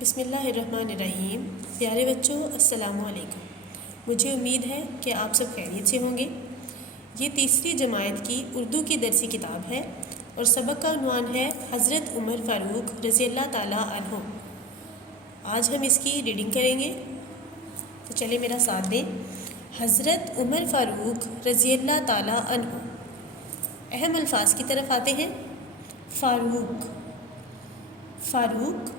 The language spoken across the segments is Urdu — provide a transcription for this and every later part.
بسم اللہ الرحمن الرحیم۔ پیارے بچوں، السلام علیکم۔ مجھے امید ہے کہ آپ سب خیریت سے ہوں گے۔ یہ تیسری جماعت کی اردو کی درسی کتاب ہے اور سبق کا عنوان ہے حضرت عمر فاروق رضی اللہ تعالیٰ عنہ۔ آج ہم اس کی ریڈنگ کریں گے، تو چلے میرا ساتھ دیں۔ حضرت عمر فاروق رضی اللہ تعالیٰ عنہ۔ اہم الفاظ کی طرف آتے ہیں۔ فاروق، فاروق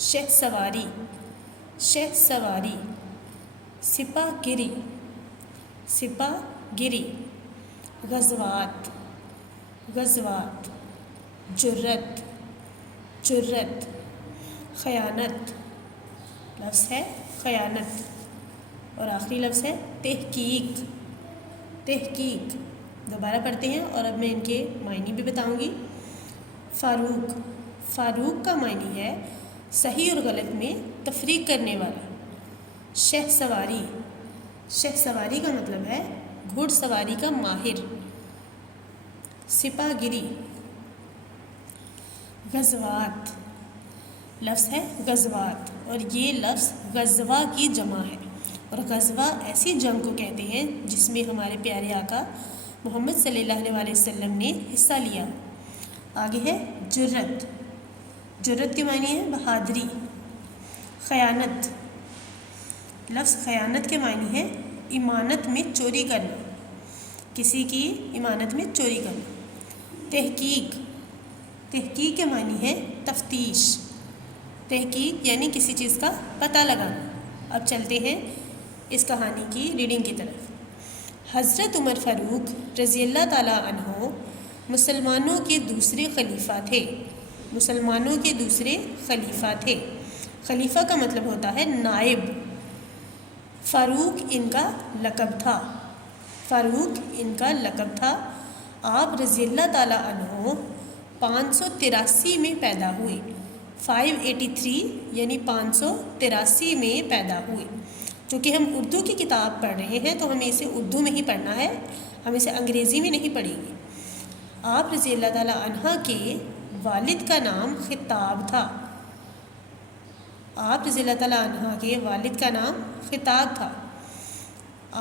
شہ سواری، شہ سواری، سپاہ گری، سپاہ گری، غزوات، غزوات، جرت، جرت، خیانت، لفظ ہے خیانت، اور آخری لفظ ہے تحقیق، تحقیق۔ دوبارہ پڑھتے ہیں اور اب میں ان کے معنی بھی بتاؤں گی۔ فاروق، فاروق کا معنی ہے صحیح اور غلط میں تفریق کرنے والا۔ شہ سواری، شہ سواری کا مطلب ہے گھڑ سواری کا ماہر۔ سپاہ گری، غزوات، لفظ ہے غزوات، اور یہ لفظ غزوہ کی جمع ہے، اور غزوہ ایسی جنگ کو کہتے ہیں جس میں ہمارے پیارے آقا محمد صلی اللہ علیہ وسلم نے حصہ لیا۔ آگے ہے جرت، جرت کے معنی ہے بہادری۔ خیانت، لفظ خیانت کے معنی ہے امانت میں چوری کرنا، کسی کی امانت میں چوری کرنا۔ تحقیق، تحقیق کے معنی ہے تفتیش، تحقیق یعنی کسی چیز کا پتہ لگانا۔ اب چلتے ہیں اس کہانی کی ریڈنگ کی طرف۔ حضرت عمر فاروق رضی اللہ تعالیٰ عنہ مسلمانوں کے دوسرے خلیفہ تھے، مسلمانوں کے دوسرے خلیفہ تھے۔ خلیفہ کا مطلب ہوتا ہے نائب۔ فاروق ان کا لقب تھا، فاروق ان کا لقب تھا۔ آپ رضی اللہ تعالیٰ عنہ 583 میں پیدا ہوئے، 583 یعنی 583 میں پیدا ہوئے۔ چونکہ ہم اردو کی کتاب پڑھ رہے ہیں تو ہمیں اسے اردو میں ہی پڑھنا ہے، ہم اسے انگریزی میں نہیں پڑھیں گے۔ آپ رضی اللہ تعالیٰ عنہ کے والد کا نام خطاب تھا، آپ رضی اللہ تعالیٰ عنہ کے والد کا نام خطاب تھا۔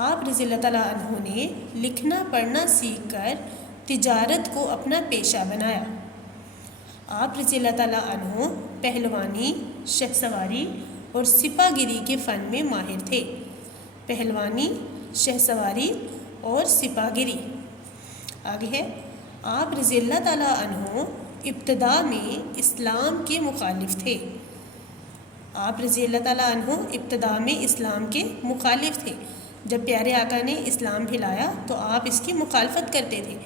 آپ رضی اللہ تعالیٰ عنہ نے لکھنا پڑھنا سیکھ کر تجارت کو اپنا پیشہ بنایا۔ آپ رضی اللہ تعالیٰ عنہ پہلوانی، شہ سواری اور سپاہ گری کے فن میں ماہر تھے۔ پہلوانی، شہ سواری اور سپاہ گری۔ آگے ہے آپ رضی اللہ تعالیٰ عنہ ابتدا میں اسلام کے مخالف تھے۔ آپ رضی اللہ تعالیٰ عنہ ابتدا میں اسلام کے مخالف تھے۔ جب پیارے آقا نے اسلام پھیلایا تو آپ اس کی مخالفت کرتے تھے۔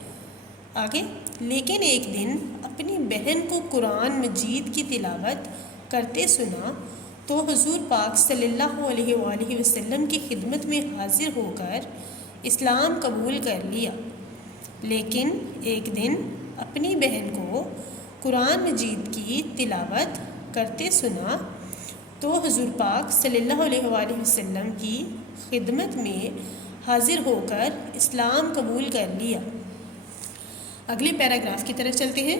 آگے، لیکن ایک دن اپنی بہن کو قرآن مجید کی تلاوت کرتے سنا تو حضور پاک صلی اللہ علیہ وآلہ وسلم کی خدمت میں حاضر ہو کر اسلام قبول کر لیا۔ لیکن ایک دن اپنی بہن کو قرآن مجید کی تلاوت کرتے سنا تو حضور پاک صلی اللہ علیہ وآلہ وسلم کی خدمت میں حاضر ہو کر اسلام قبول کر لیا۔ اگلے پیراگراف کی طرف چلتے ہیں۔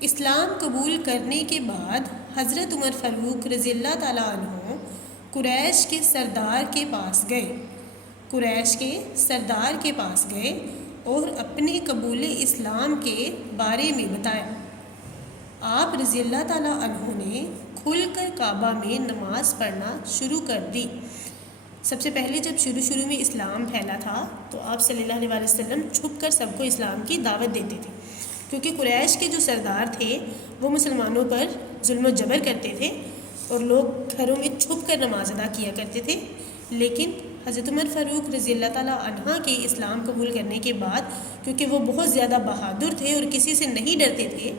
اسلام قبول کرنے کے بعد حضرت عمر فاروق رضی اللہ تعالیٰ عنہ قریش کے سردار کے پاس گئے، قریش کے سردار کے پاس گئے اور اپنے قبول اسلام کے بارے میں بتایا۔ آپ رضی اللہ تعالیٰ عنہ نے کھل کر کعبہ میں نماز پڑھنا شروع کر دی۔ سب سے پہلے جب شروع میں اسلام پھیلا تھا تو آپ صلی اللہ علیہ وسلم چھپ کر سب کو اسلام کی دعوت دیتے تھے، کیونکہ قریش کے جو سردار تھے وہ مسلمانوں پر ظلم و جبر کرتے تھے اور لوگ گھروں میں چھپ کر نماز ادا کیا کرتے تھے۔ لیکن حضرت عمر فاروق رضی اللہ تعالیٰ عنہ کے اسلام قبول کرنے کے بعد، کیونکہ وہ بہت زیادہ بہادر تھے اور کسی سے نہیں ڈرتے تھے،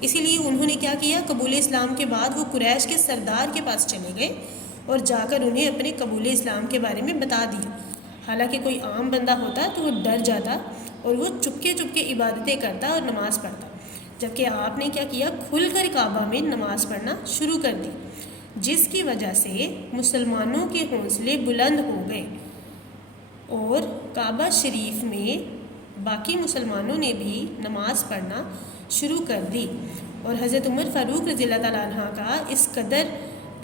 اسی لیے انہوں نے کیا کیا، قبول اسلام کے بعد وہ قریش کے سردار کے پاس چلے گئے اور جا کر انہیں اپنے قبول اسلام کے بارے میں بتا دیا۔ حالانکہ کوئی عام بندہ ہوتا تو وہ ڈر جاتا اور وہ چپکے عبادتیں کرتا اور نماز پڑھتا، جبکہ آپ نے کیا کیا، کھل کر کعبہ میں نماز پڑھنا شروع کر دی، جس کی وجہ سے مسلمانوں کے حوصلے بلند ہو گئے اور کعبہ شریف میں باقی مسلمانوں نے بھی نماز پڑھنا شروع کر دی، اور حضرت عمر فاروق رضی اللہ تعالیٰ عنہ کا اس قدر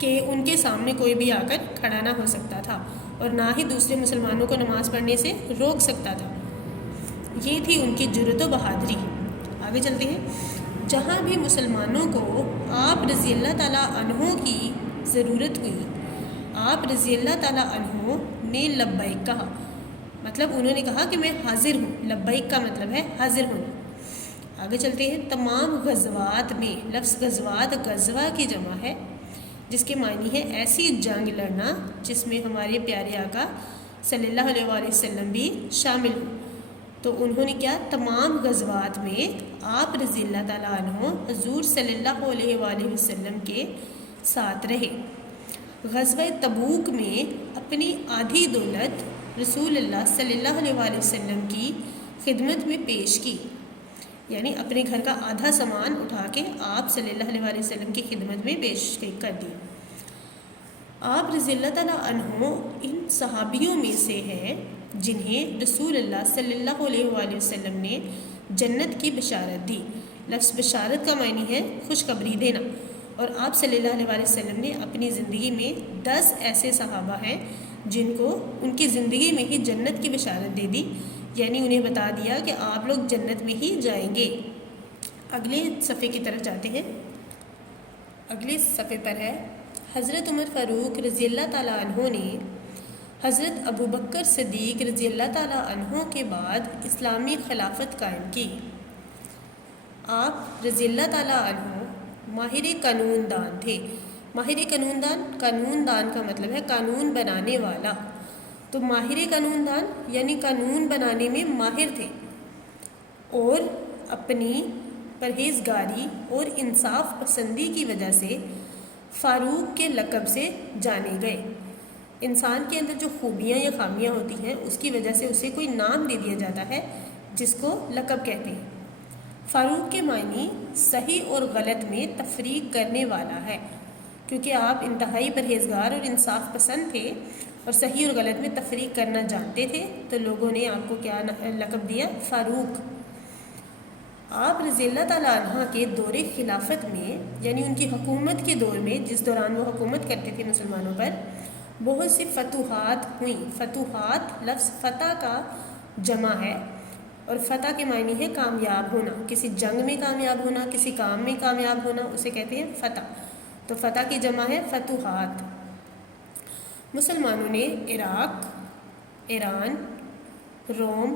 کہ ان کے سامنے کوئی بھی آ کر کھڑا نہ ہو سکتا تھا اور نہ ہی دوسرے مسلمانوں کو نماز پڑھنے سے روک سکتا تھا۔ یہ تھی ان کی جرأت و بہادری۔ آگے چلتے ہیں۔ جہاں بھی مسلمانوں کو آپ رضی اللہ تعالیٰ عنہ کی ضرورت ہوئی، آپ رضی اللہ تعالیٰ عنہ نے لبیک کہا، مطلب انہوں نے کہا کہ میں حاضر ہوں۔ لبیک کا مطلب ہے حاضر ہونا۔ آگے چلتے ہیں۔ تمام غزوات میں، لفظ غزوات غزوہ کی جمع ہے جس کے معنی ہے ایسی جنگ لڑنا جس میں ہمارے پیارے آقا صلی اللہ علیہ وآلہ وسلم بھی شامل ہوں۔ تو انہوں نے کیا، تمام غزوات میں آپ رضی اللہ تعالیٰ عنہ حضور صلی اللہ علیہ وآلہ وسلم کے ساتھ رہے۔ غزوہ تبوک میں اپنی آدھی دولت رسول اللہ صلی اللہ علیہ وآلہ وسلم کی خدمت میں پیش کی، یعنی اپنے گھر کا آدھا سامان اٹھا کے آپ صلی اللہ علیہ وآلہ وسلم کی خدمت میں پیش کر دیا۔ آپ رضی اللہ تعالیٰ عنہ ان صحابیوں میں سے ہیں جنہیں رسول اللہ صلی اللہ علیہ وآلہ وسلم نے جنت کی بشارت دی۔ لفظ بشارت کا معنی ہے خوشخبری دینا، اور آپ صلی اللہ علیہ وآلہ وسلم نے اپنی زندگی میں 10 ایسے صحابہ ہیں جن کو ان کی زندگی میں ہی جنت کی بشارت دے دی، یعنی انہیں بتا دیا کہ آپ لوگ جنت میں ہی جائیں گے۔ اگلے صفحے کی طرف جاتے ہیں۔ اگلے صفحے پر ہے، حضرت عمر فاروق رضی اللہ تعالیٰ عنہ نے حضرت ابو بکر صدیق رضی اللہ تعالیٰ عنہ کے بعد اسلامی خلافت قائم کی۔ آپ رضی اللہ تعالیٰ عنہ ماہر قانون دان تھے۔ ماہر قانون دان کا مطلب ہے قانون بنانے والا۔ تو ماہر قانون دان یعنی قانون بنانے میں ماہر تھے، اور اپنی پرہیزگاری اور انصاف پسندی کی وجہ سے فاروق کے لقب سے جانے گئے۔ انسان کے اندر جو خوبیاں یا خامیاں ہوتی ہیں اس کی وجہ سے اسے کوئی نام دے دیا جاتا ہے جس کو لقب کہتے ہیں۔ فاروق کے معنی صحیح اور غلط میں تفریق کرنے والا ہے، کیونکہ آپ انتہائی پرہیزگار اور انصاف پسند تھے اور صحیح اور غلط میں تفریق کرنا جانتے تھے، تو لوگوں نے آپ کو کیا لقب دیا، فاروق۔ آپ رضی اللہ تعالیٰ عنہ کے دور خلافت میں، یعنی ان کی حکومت کے دور میں، جس دوران وہ حکومت کرتے تھے مسلمانوں پر، بہت سی فتوحات ہوئیں۔ فتوحات لفظ فتح کا جمع ہے، اور فتح کے معنی ہے کامیاب ہونا، کسی جنگ میں کامیاب ہونا، کسی کام میں کامیاب ہونا، اسے کہتے ہیں فتح۔ تو فتح کی جمع ہے فتوحات۔ مسلمانوں نے عراق، ایران، روم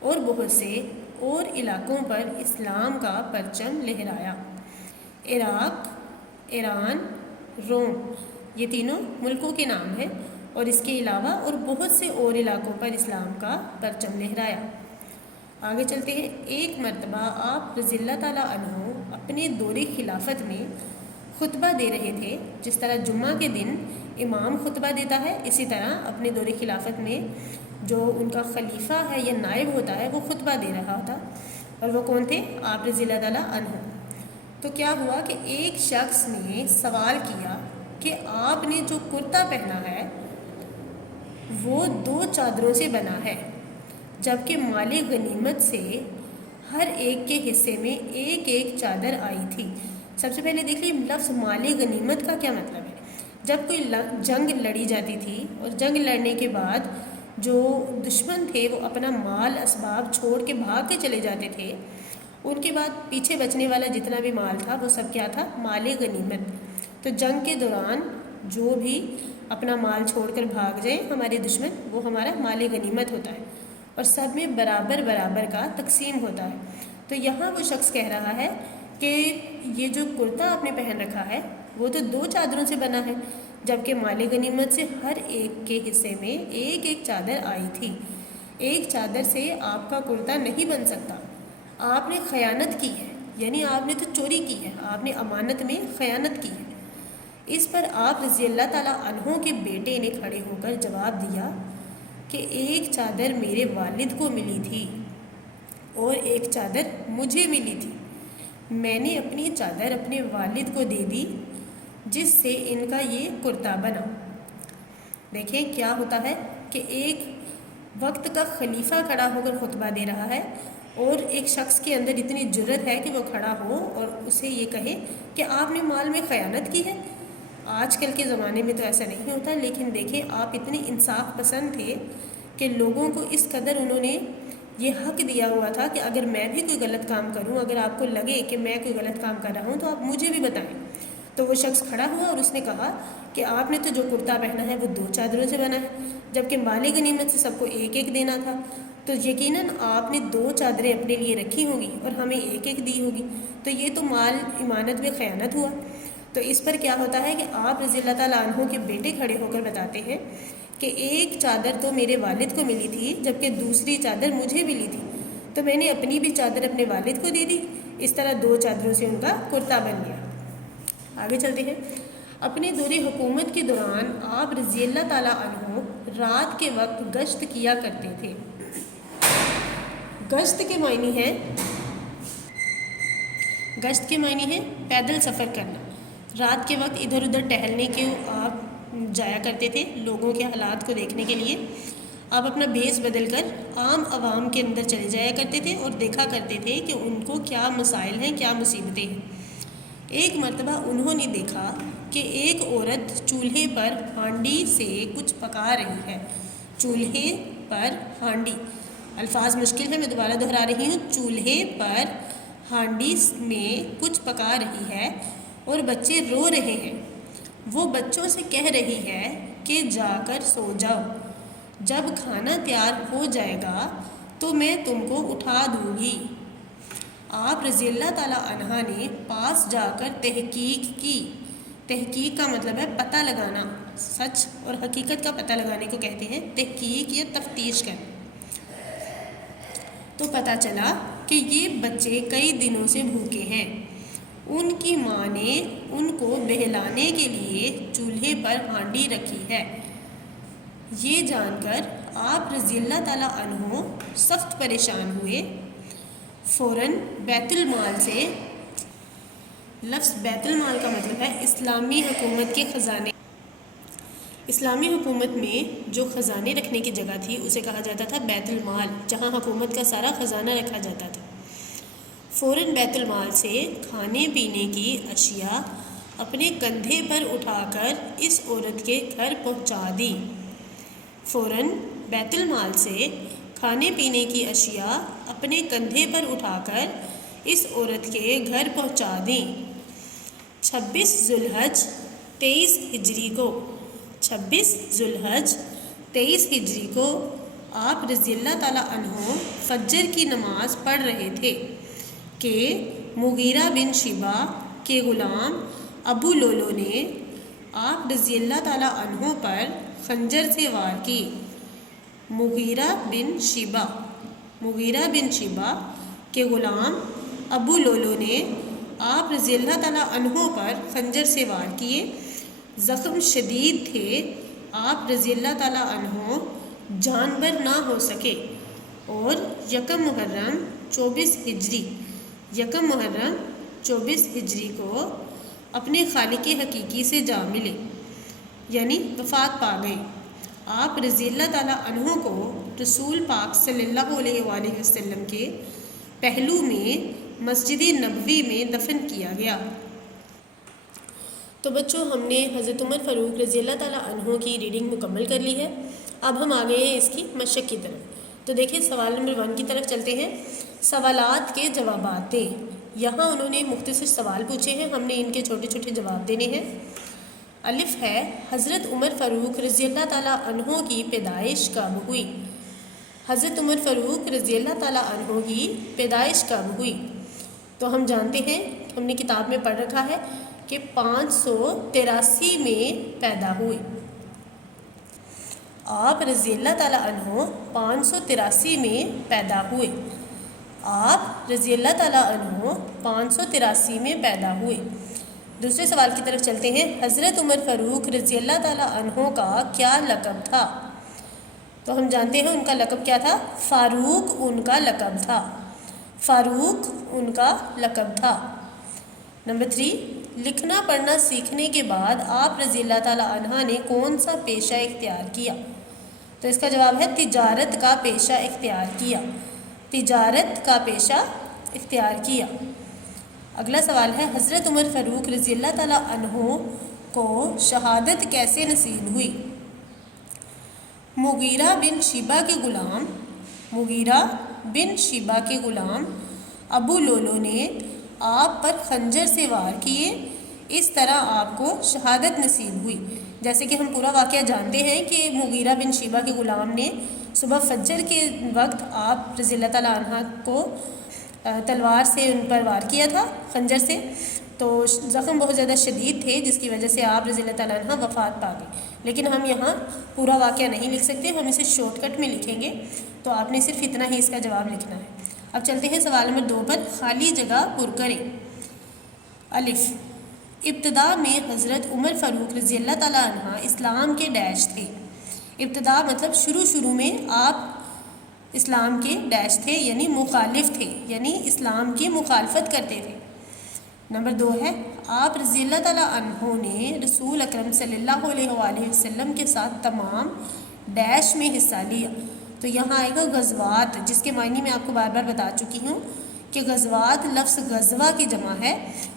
اور بہت سے اور علاقوں پر اسلام کا پرچم لہرایا۔ عراق، ایران، روم، یہ تینوں ملکوں کے نام ہیں، اور اس کے علاوہ اور بہت سے اور علاقوں پر اسلام کا پرچم لہرایا۔ آگے چلتے ہیں۔ ایک مرتبہ آپ رضی اللہ تعالیٰ عنہ اپنے دور خلافت میں خطبہ دے رہے تھے۔ جس طرح جمعہ کے دن امام خطبہ دیتا ہے، اسی طرح اپنے دور خلافت میں جو ان کا خلیفہ ہے یا نائب ہوتا ہے وہ خطبہ دے رہا تھا، اور وہ کون تھے، آپ رضی اللہ تعالیٰ عنہ۔ تو کیا ہوا کہ ایک شخص نے سوال کیا کہ آپ نے جو کرتا پہنا ہے وہ 2 چادروں سے بنا ہے، جبکہ مال غنیمت سے ہر ایک کے حصے میں ایک ایک چادر آئی تھی۔ سب سے پہلے دیکھ لیے لفظ مال غنیمت کا کیا مطلب ہے۔ جب کوئی جنگ لڑی جاتی تھی اور جنگ لڑنے کے بعد جو دشمن تھے وہ اپنا مال اسباب چھوڑ کے بھاگ کے چلے جاتے تھے، ان کے بعد پیچھے بچنے والا جتنا بھی مال تھا وہ سب کیا تھا، مال غنیمت۔ تو جنگ کے دوران جو بھی اپنا مال چھوڑ کر بھاگ جائیں ہمارے دشمن، وہ ہمارا مال غنیمت ہوتا ہے، اور سب میں برابر برابر کا تقسیم ہوتا ہے۔ تو یہاں وہ شخص کہہ رہا ہے کہ یہ جو کرتا آپ نے پہن رکھا ہے وہ تو 2 چادروں سے بنا ہے، جبکہ مال غنیمت سے ہر ایک کے حصے میں ایک ایک چادر آئی تھی۔ ایک چادر سے آپ کا کرتا نہیں بن سکتا۔ آپ نے خیانت کی ہے، یعنی آپ نے تو چوری کی ہے، آپ نے امانت میں خیانت کی ہے۔ اس پر آپ رضی اللہ تعالیٰ عنہ کے بیٹے نے کھڑے ہو کر جواب دیا کہ ایک چادر میرے والد کو ملی تھی اور ایک چادر مجھے ملی تھی، میں نے اپنی چادر اپنے والد کو دے دی جس سے ان کا یہ کرتا بنا۔ دیکھیں کیا ہوتا ہے کہ ایک وقت کا خلیفہ کھڑا ہو کر خطبہ دے رہا ہے، اور ایک شخص کے اندر اتنی جرت ہے کہ وہ کھڑا ہو اور اسے یہ کہے کہ آپ نے مال میں خیانت کی ہے۔ آج کل کے زمانے میں تو ایسا نہیں ہوتا، لیکن دیکھیں آپ اتنے انصاف پسند تھے کہ لوگوں کو اس قدر انہوں نے یہ حق دیا ہوا تھا کہ اگر میں بھی کوئی غلط کام کروں، اگر آپ کو لگے کہ میں کوئی غلط کام کر رہا ہوں تو آپ مجھے بھی بتائیں۔ تو وہ شخص کھڑا ہوا اور اس نے کہا کہ آپ نے تو جو کرتا پہنا ہے وہ 2 چادروں سے بنا ہے، جبکہ مال غنیمت سے سب کو ایک ایک دینا تھا، تو یقیناً آپ نے 2 چادریں اپنے لیے رکھی ہوں گی اور ہمیں ایک ایک دی ہوگی، تو یہ تو مال امانت میں خیانت ہوا۔ تو اس پر کیا ہوتا ہے کہ آپ رضی اللہ تعالیٰ عنہ کے بیٹے کھڑے ہو کر بتاتے ہیں کہ ایک چادر تو میرے والد کو ملی تھی، جبکہ دوسری چادر مجھے ملی تھی، تو میں نے اپنی بھی چادر اپنے والد کو دے دی، اس طرح 2 چادروں سے ان کا کرتا بن گیا۔ آگے چلتے ہیں۔ اپنے دور حکومت کے دوران آپ رضی اللہ تعالیٰ عنہ رات کے وقت گشت کیا کرتے تھے۔ گشت کے معنی ہے پیدل سفر کرنا۔ رات کے وقت ادھر ادھر ٹہلنے کے آپ جایا کرتے تھے لوگوں کے حالات کو دیکھنے کے لیے۔ آپ اپنا بھیس بدل کر عام عوام کے اندر چلے جایا کرتے تھے اور دیکھا کرتے تھے کہ ان کو کیا مسائل ہیں، کیا مصیبتیں ہیں۔ ایک مرتبہ انہوں نے دیکھا کہ ایک عورت چولہے پر ہانڈی سے کچھ پکا رہی ہے۔ چولہے پر ہانڈی، الفاظ مشکل ہے، میں دوبارہ دہرا رہی ہوں۔ چولہے پر ہانڈی میں کچھ پکا رہی ہے اور بچے رو رہے ہیں۔ وہ بچوں سے کہہ رہی ہے کہ جا کر سو جاؤ، جب کھانا تیار ہو جائے گا تو میں تم کو اٹھا دوں گی۔ آپ رضی اللہ تعالیٰ عنہ نے پاس جا کر تحقیق کی۔ تحقیق کا مطلب ہے پتہ لگانا، سچ اور حقیقت کا پتہ لگانے کو کہتے ہیں تحقیق یا تفتیش کرنا۔ تو پتہ چلا کہ یہ بچے کئی دنوں سے بھوکے ہیں۔ ان کی ماں نے ان کو بہلانے کے لیے چولہے پر ہانڈی رکھی ہے۔ یہ جان کر آپ رضی اللہ تعالیٰ عنہ سخت پریشان ہوئے۔ فوراً بیت المال سے، لفظ بیت المال کا مطلب ہے اسلامی حکومت کے خزانے۔ اسلامی حکومت میں جو خزانے رکھنے کی جگہ تھی اسے کہا جاتا تھا بیت المال، جہاں حکومت کا سارا خزانہ رکھا جاتا تھا۔ فوراً بیت المال سے کھانے پینے کی اشیاء اپنے کندھے پر اٹھا کر اس عورت کے گھر پہنچا دی۔ فوراً بیت المال سے کھانے پینے کی اشیاء اپنے کندھے پر اٹھا کر اس عورت کے گھر پہنچا دیں۔ 26 ذوالحج 23 ہجری کو 26 ذوالحج 23 ہجری کو آپ رضی اللہ تعالیٰ عنہ فجر کی نماز پڑھ رہے تھے کہ مغیرہ بن شیبہ کے غلام ابو لولو نے آپ رضی اللہ تعالیٰ عنہ پر خنجر سے وار کی۔ مغیرہ بن شیبہ کے غلام ابو لولو نے آپ رضی اللہ تعالیٰ عنہ پر خنجر سے وار کیے۔ زخم شدید تھے، آپ رضی اللہ تعالیٰ عنہ جانبر نہ ہو سکے اور یکم محرم 24 ہجری کو اپنے خالق حقیقی سے جا ملے، یعنی وفات پا گئے۔ آپ رضی اللہ تعالیٰ عنہ کو رسول پاک صلی اللہ علیہ وآلہ وسلم کے پہلو میں مسجد نبوی میں دفن کیا گیا۔ تو بچوں، ہم نے حضرت عمر فاروق رضی اللہ تعالیٰ عنہ کی ریڈنگ مکمل کر لی ہے۔ اب ہم آ گئے ہیں اس کی مشق کی طرف۔ تو دیکھیں سوال نمبر 1 کی طرف چلتے ہیں۔ سوالات کے جوابات دیں۔ یہاں انہوں نے مختصر سوال پوچھے ہیں، ہم نے ان کے چھوٹے چھوٹے جواب دینے ہیں۔ الف ہے، حضرت عمر فاروق رضی اللہ تعالیٰ عنہ کی پیدائش کب ہوئی؟ حضرت عمر فاروق رضی اللہ تعالیٰ عنہ کی پیدائش کب ہوئی؟ تو ہم جانتے ہیں، ہم نے کتاب میں پڑھ رکھا ہے کہ 583 میں پیدا ہوئے۔ آپ رضی اللہ تعالیٰ عنہ 583 میں پیدا ہوئے۔ آپ رضی اللہ تعالیٰ عنہ 583 میں پیدا ہوئے۔ دوسرے سوال کی طرف چلتے ہیں۔ حضرت عمر فاروق رضی اللہ تعالیٰ عنہ کا کیا لقب تھا؟ تو ہم جانتے ہیں ان کا لقب کیا تھا؟ فاروق ان کا لقب تھا۔ فاروق ان کا لقب تھا۔ نمبر 3، لکھنا پڑھنا سیکھنے کے بعد آپ رضی اللہ تعالیٰ عنہ نے کون سا پیشہ اختیار کیا؟ تو اس کا جواب ہے تجارت کا پیشہ اختیار کیا۔ تجارت کا پیشہ اختیار کیا۔ اگلا سوال ہے حضرت عمر فاروق رضی اللہ تعالیٰ عنہ کو شہادت کیسے نصیب ہوئی؟ مغیرہ بن شیبہ کے غلام ابو لولو نے آپ پر خنجر سے وار کیے، اس طرح آپ کو شہادت نصیب ہوئی۔ جیسے کہ ہم پورا واقعہ جانتے ہیں کہ مغیرہ بن شیبہ کے غلام نے صبح فجر کے وقت آپ رضی اللہ تعالیٰ عنہ کو تلوار سے ان پر وار کیا تھا، خنجر سے، تو زخم بہت زیادہ شدید تھے جس کی وجہ سے آپ رضی اللہ تعالیٰ عنہ وفات پا گئے۔ لیکن ہم یہاں پورا واقعہ نہیں لکھ سکتے، ہم اسے شارٹ کٹ میں لکھیں گے، تو آپ نے صرف اتنا ہی اس کا جواب لکھنا ہے۔ اب چلتے ہیں سوال نمبر 2 پر، خالی جگہ پر کریں۔ الف، ابتدا میں حضرت عمر فاروق رضی اللہ تعالیٰ عنہ اسلام کے ڈیش تھے۔ ابتدا مطلب شروع میں آپ اسلام کے ڈیش تھے، یعنی مخالف تھے، یعنی اسلام کی مخالفت کرتے تھے۔ نمبر 2 ہے، آپ رضی اللہ تعالیٰ عنہ نے رسول اکرم صلی اللہ علیہ وآلہ وسلم کے ساتھ تمام ڈیش میں حصہ لیا۔ تو یہاں آئے گا غزوات، جس کے معنی میں آپ کو بار بار بتا چکی ہوں کہ غزوات لفظ غزوہ کی جمع ہے،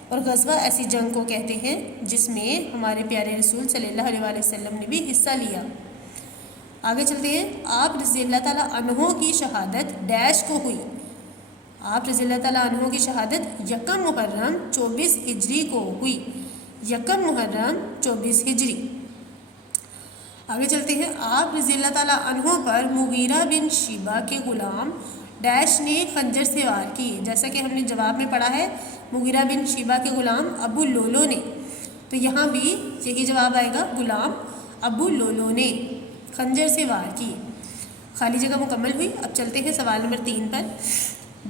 اور غزوہ ایسی جنگ کو کہتے ہیں جس میں ہمارے پیارے رسول صلی اللہ علیہ وآلہ وسلم نے بھی حصہ لیا۔ آگے چلتے ہیں، آپ رضی اللہ تعالیٰ عنہ کی شہادت ڈیش کو ہوئی۔ آپ رضی اللہ تعالیٰ عنہ کی شہادت 1 محرم 24 ہجری کو ہوئی۔ 1 محرم 24 ہجری۔ آگے چلتے ہیں، آپ رضی اللہ تعالیٰ عنہ پر مغیرہ بن شیبہ کے غلام ڈیش نے خنجر سے وار کی۔ جیسا کہ ہم نے جواب میں پڑھا ہے، مغیرہ بن شیبہ کے غلام ابو لولو نے، تو یہاں بھی یہی جواب آئے گا، غلام ابو لولو نے خنجر سے وار کی۔ خالی جگہ مکمل ہوئی۔ اب چلتے ہیں سوال نمبر 3 پر،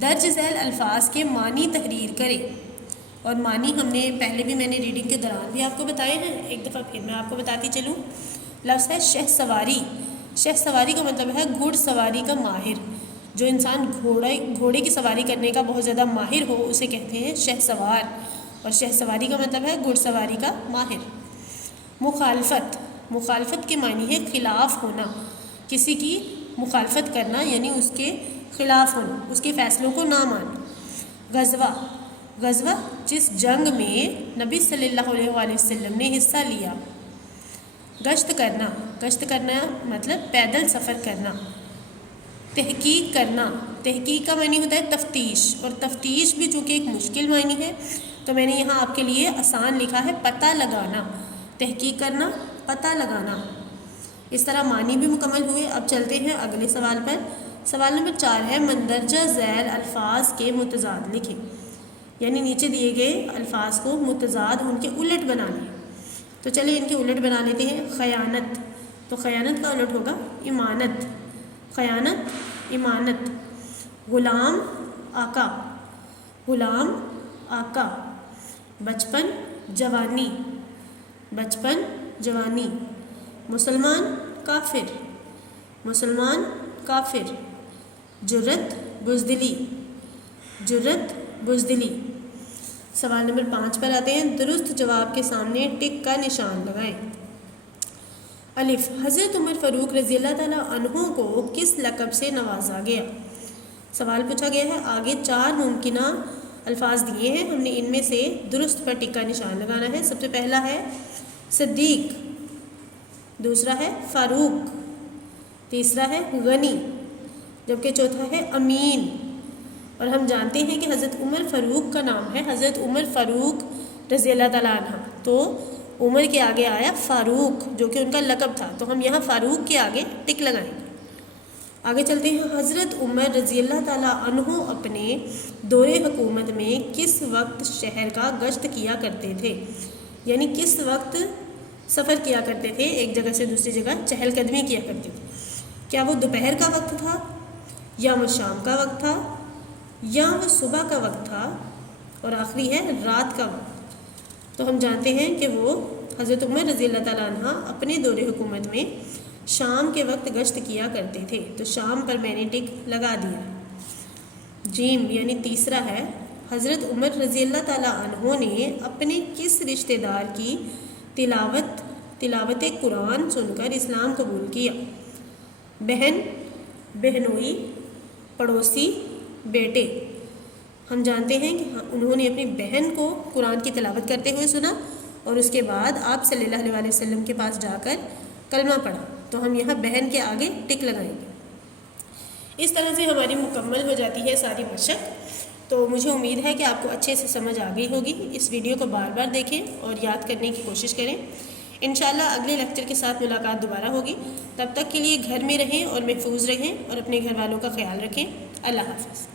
درج ذیل الفاظ کے معنی تحریر کریں۔ اور معنی ہم نے پہلے بھی، میں نے ریڈنگ کے دوران بھی آپ کو بتائے ہیں، ایک دفعہ پھر میں آپ کو بتاتی چلوں۔ لفظ ہے شہ سواری۔ شہ سواری کا مطلب ہے گھڑ سواری کا ماہر۔ جو انسان گھوڑے کی سواری کرنے کا بہت زیادہ ماہر ہو اسے کہتے ہیں شہ سوار، اور شہ سواری کا مطلب ہے گھڑ سواری کا ماہر۔ مخالفت، مخالفت کے معنی ہے خلاف ہونا، کسی کی مخالفت کرنا، یعنی اس کے خلاف ہونا، اس کے فیصلوں کو نہ ماننا۔ غزوہ، غزوہ جس جنگ میں نبی صلی اللہ علیہ وآلہ وسلم نے حصہ لیا۔ گشت کرنا، گشت کرنا مطلب پیدل سفر کرنا۔ تحقیق کرنا، تحقیق کا معنی ہوتا ہے تفتیش، اور تفتیش بھی چونکہ ایک مشکل معنی ہے تو میں نے یہاں آپ کے لیے آسان لکھا ہے، پتہ لگانا۔ تحقیق کرنا، پتہ لگانا۔ اس طرح معنی بھی مکمل ہوئے۔ اب چلتے ہیں اگلے سوال پر۔ سوال نمبر 4 ہے، مندرجہ ذیل الفاظ کے متضاد لکھیں۔ یعنی نیچے دیے گئے الفاظ کو متضاد، ان کے الٹ بنانے ہیں۔ تو چلیے ان کے الٹ بنا لیتے ہیں۔ خیانت، تو خیانت کا الٹ ہوگا امانت۔ خیانت، امانت۔ غلام، آقا، غلام، آقا۔ بچپن، جوانی، بچپن، جوانی۔ مسلمان، کافر، مسلمان، کافر۔ جرت، بزدلی، جرت، بزدلی۔ سوال نمبر 5 پر آتے ہیں، درست جواب کے سامنے ٹک کا نشان لگائیں۔ الف، حضرت عمر فاروق رضی اللہ تعالیٰ عنہ کو کس لقب سے نوازا گیا؟ سوال پوچھا گیا ہے، آگے 4 ممکنہ الفاظ دیے ہیں، ہم نے ان میں سے درست پر ٹک کا نشان لگانا ہے۔ سب سے پہلا ہے صدیق، دوسرا ہے فاروق، تیسرا ہے غنی، جبکہ چوتھا ہے امین۔ اور ہم جانتے ہیں کہ حضرت عمر فاروق کا نام ہے حضرت عمر فاروق رضی اللہ تعالیٰ عنہ، تو عمر کے آگے آیا فاروق جو کہ ان کا لقب تھا، تو ہم یہاں فاروق کے آگے ٹک لگائیں گے۔ آگے چلتے ہیں، حضرت عمر رضی اللہ تعالیٰ عنہ اپنے دور حکومت میں کس وقت شہر کا گشت کیا کرتے تھے؟ یعنی کس وقت سفر کیا کرتے تھے، ایک جگہ سے دوسری جگہ چہل قدمی کیا کرتے تھے؟ کیا وہ دوپہر کا وقت تھا، یا وہ شام کا وقت تھا، یا وہ صبح کا وقت تھا، اور آخری ہے رات کا وقت؟ تو ہم جانتے ہیں کہ وہ حضرت عمر رضی اللہ تعالیٰ عنہ اپنے دور حکومت میں شام کے وقت گشت کیا کرتے تھے، تو شام پر میں نے ٹک لگا دیا۔ جیم یعنی تیسرا ہے، حضرت عمر رضی اللہ تعالیٰ عنہ نے اپنے کس رشتہ دار کی تلاوت قرآن سن کر اسلام قبول کیا؟ بہن، بہنوئی، پڑوسی، بیٹے، ہم جانتے ہیں کہ انہوں نے اپنی بہن کو قرآن کی تلاوت کرتے ہوئے سنا اور اس کے بعد آپ صلی اللہ علیہ وسلم کے پاس جا کر کلمہ پڑھا، تو ہم یہاں بہن کے آگے ٹک لگائیں گے۔ اس طرح سے ہماری مکمل ہو جاتی ہے ساری مشق۔ تو مجھے امید ہے کہ آپ کو اچھے سے سمجھ آ گئی ہوگی۔ اس ویڈیو کو بار بار دیکھیں اور یاد کرنے کی کوشش کریں۔ انشاءاللہ اگلے لیکچر کے ساتھ ملاقات دوبارہ ہوگی۔ تب تک کے لیے گھر میں رہیں اور محفوظ رہیں اور اپنے گھر والوں کا خیال رکھیں۔ اللہ حافظ۔